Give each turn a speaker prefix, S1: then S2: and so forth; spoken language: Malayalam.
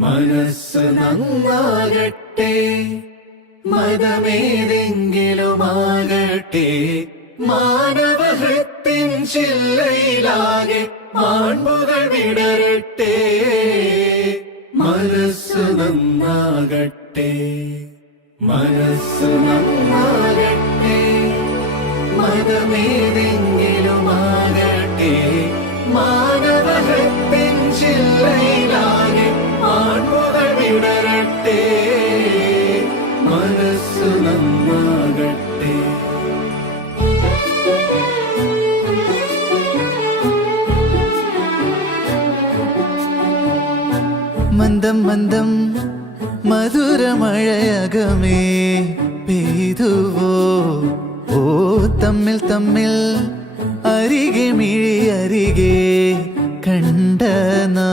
S1: മനസ്സ് നന്നാകട്ടെ. മതമേതെങ്കിലുമാകട്ടെ. മാനവഹൃത്തിൻ ചില്ലയിലാകെ മാൺപുകൾ വിടരട്ടെ. മനസ്സ് നന്നാകട്ടെ. മനസ്സ് നന്നാകട്ടെ. മതമേതെങ്കിലുമാകട്ടെ. മാനവഹൃത്തിൻ
S2: മന്ദം മന്ദം മധുരമഴയകമേ പെയ്തുവോ? ഓ തമ്മിൽ തമ്മിൽ അരികെ മിഴി അരികെ കണ്ട നാ